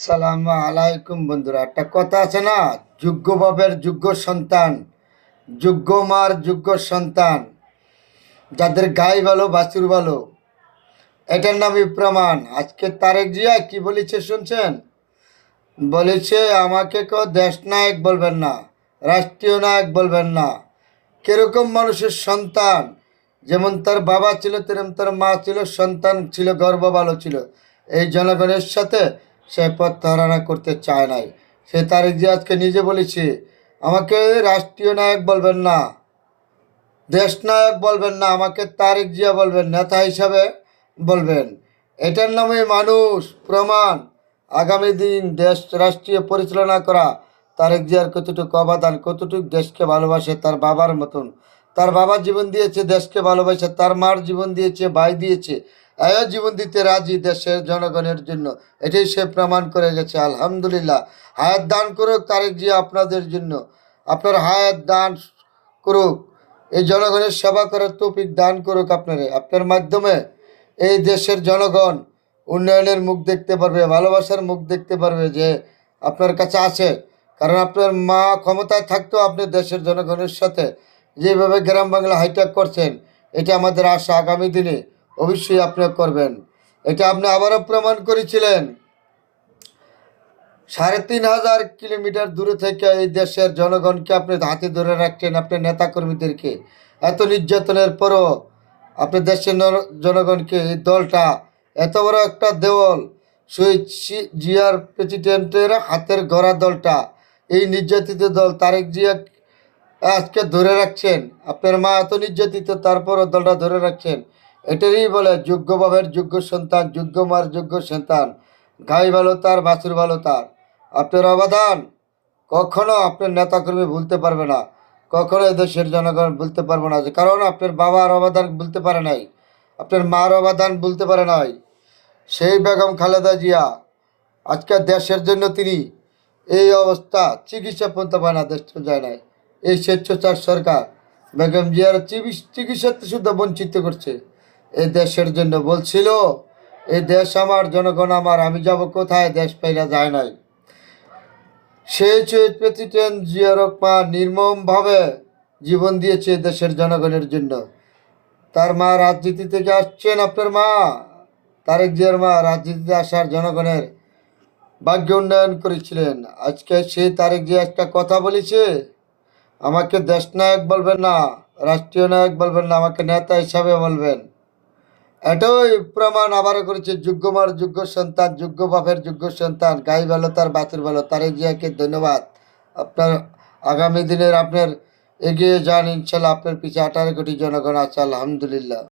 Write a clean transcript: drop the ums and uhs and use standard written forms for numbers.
সালাম আলাইকুম বন্ধুরা, একটা কথা আছে না, যোগ্য বাবের যোগ্য সন্তান, যোগ্য মার যোগ্য সন্তান, যাদের গাই ভালো বাছুর ভালো, এটার নামই প্রমাণ। আজকে তারেক জিয়া কি বলেছে শুনছেন? বলেছে আমাকে কেউ দেশ নায়ক বলবেন না, রাষ্ট্রীয় নায়ক বলবেন না। কিরকম মানুষের সন্তান, যেমন তার বাবা ছিল তেমন তার মা ছিল, সন্তান ছিল, গর্ব ভালো ছিল। এই জনগণের সাথে সে প্রত্যাহার করতে চায় নাই। সে তারেক জিয়া আজকে নিজে বলেছে আমাকে রাষ্ট্রীয় নায়ক বলবেন না, দেশ নায়ক বলবেন না, আমাকে তারেক জিয়া বলবেন, নেতা হিসাবে বলবেন। এটার নামে মানুষ প্রমাণ। আগামী দিন দেশ রাষ্ট্রীয় পরিচালনা করা তারেক জিয়ার কতটুকু অবদান, কতটুকু দেশকে ভালোবাসে তার বাবার মতন। তার বাবা জীবন দিয়েছে দেশকে ভালোবাসে, তার মার জীবন দিয়েছে, ভাই দিয়েছে, এও জীবন দিতে রাজি দেশের জনগণের জন্য। এটাই সে প্রমাণ করে গেছে। আলহামদুলিল্লাহ। হায়াত দান করুক তারেক জিয়া আপনাদের জন্য, আপনার হায়াত দান করুক, এই জনগণের সেবা করার তৌফিক দান করুক আপনারে। আপনার মাধ্যমে এই দেশের জনগণ উন্নয়নের মুখ দেখতে পারবে, ভালোবাসার মুখ দেখতে পারবে যে আপনার কাছে আছে। কারণ আপনার মা ক্ষমতায় থাকতেও আপনি দেশের জনগণের সাথে যেভাবে গ্রাম বাংলা হাইটেক করছেন, এটা আমাদের আশা আগামী দিনে অবশ্যই আপনি করবেন। এটা আপনি আবারও প্রমাণ করেছিলেন। ৩,৫০০ কিলোমিটার দূরে থেকে এই দেশের জনগণকে আপনি হাতে ধরে রাখছেন, আপনার নেতাকর্মীদেরকে এত নির্যাতনের পরও আপনি দেশের জনগণকে, এই দলটা এত বড় একটা দেওয়াল, শহীদ জিয়ার প্রেসিডেন্টের হাতের গড়া দলটা, এই নির্যাতিত দল তারেক জিয়া আজকে ধরে রাখছেন। আপনার মা এত নির্যাতিত, তারপরও দলটা ধরে রাখছেন। এটারই বলে যোগ্য বাবের যোগ্য সন্তান, যোগ্য মার যোগ্য সন্তান। গাই ভালো তার, বাছুর ভালো তার। আপনার অবদান কখনো আপনার নেতাকর্মী ভুলতে পারবে না, কখনো দেশের জনগণ ভুলতে পারবে না। কারণ আপনার বাবার অবদান ভুলতে পারে নাই, আপনার মার অবদান ভুলতে পারে নাই। সেই বেগম খালেদা জিয়া আজকে দেশের জন্য তিনি এই অবস্থা, চিকিৎসা পর্যন্ত পায় না, দেশ যায় নাই। এই স্বেচ্ছাচার সরকার বেগম জিয়ার চিকিৎসাতে শুধু বঞ্চিত করছে। এই দেশের জন্য বলছিল এই দেশ আমার, জনগণ আমার, আমি যাব কোথায়, দেশ পাইলা যায় নাই। সেই শহীদ প্রেসিডেন্ট জিয়া রহমান নির্মমভাবে জীবন দিয়েছে দেশের জনগণের জন্য। তার মা রাজনীতি থেকে আসছেন, আপনার মা তারেক জিয়ার মা রাজনীতিতে আসার জনগণের ভাগ্য উন্নয়ন করেছিলেন। আজকে সেই তারেক জিয়া একটা কথা বলেছে আমাকে দেশ নায়ক বলবেন না, রাষ্ট্রীয় নায়ক বলবেন না, আমাকে নেতা হিসাবে বলবেন। এটাই প্রমাণ আবারও করেছে যোগ্য মার যোগ্য সন্তান, যোগ্য বাপের যোগ্য সন্তান, গাই ভালো তার বাছুর ভালো। তারেক জিয়াকে ধন্যবাদ। আপনার আগামী দিনের আপনার এগিয়ে যান ইনশাল্লাহ। আপনার পিছিয়ে 18 কোটি জনগণ আছে, আলহামদুলিল্লাহ।